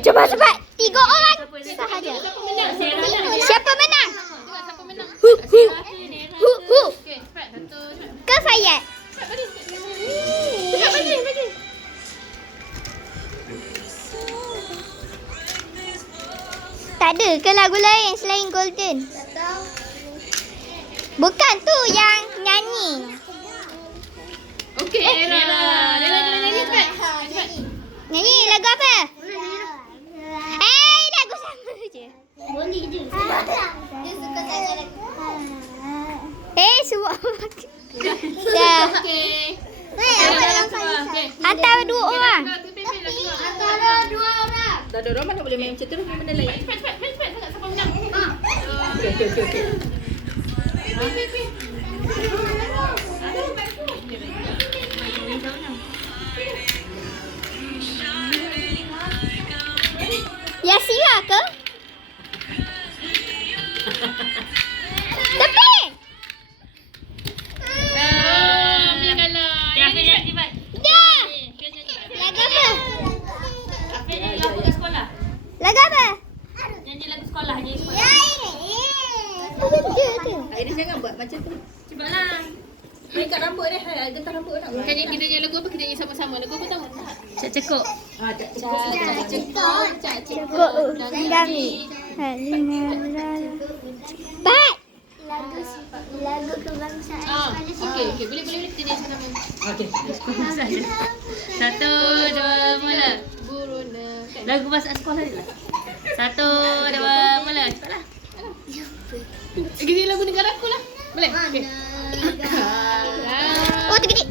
Cepat cepat. 3 orang sahaja. Siapa menang? Hu hu. Hu hu. Ke Fayyad? Tak ada ke lagu lain selain Golden? Bukan tu yang nyanyi. Okey, Era nyanyi cepat. Nyanyi lagu apa? Lagu sama je. Boleh je. Dia suka tanya lagu. Suap. Dah. Okey. Okey. Antara 2 orang. Antara 2 orang. Dah ada orang mana boleh main macam tu? Benda lain. Cepat. Sangat siapa menang. Okey. Yasira ke? Tepi. Dia kalah. Dah. Lagu apa? Lagu kat sekolah. Lagu apa? Nyanyi lagu sekolah je. Dia tu. Aida jangan buat macam tu. Cepatlah. Main kat rambut dia. Getah rambut nak. Kan kita nyanyi lagu apa? Kita nyanyi sama-sama. Lagu apa tahu? Cak Cekok. Cak Cekok. Kami. Pat. Lagu kebangsaan. Okey. Boleh kita nyanyi sama-sama. Okey. 1, 2, mula. Buruna. Lagu bahasa sekolah je lah. 1, 2, mula. Cepatlah. Gini lagu negara aku lah. Boleh? Okey. Oh, tu gede.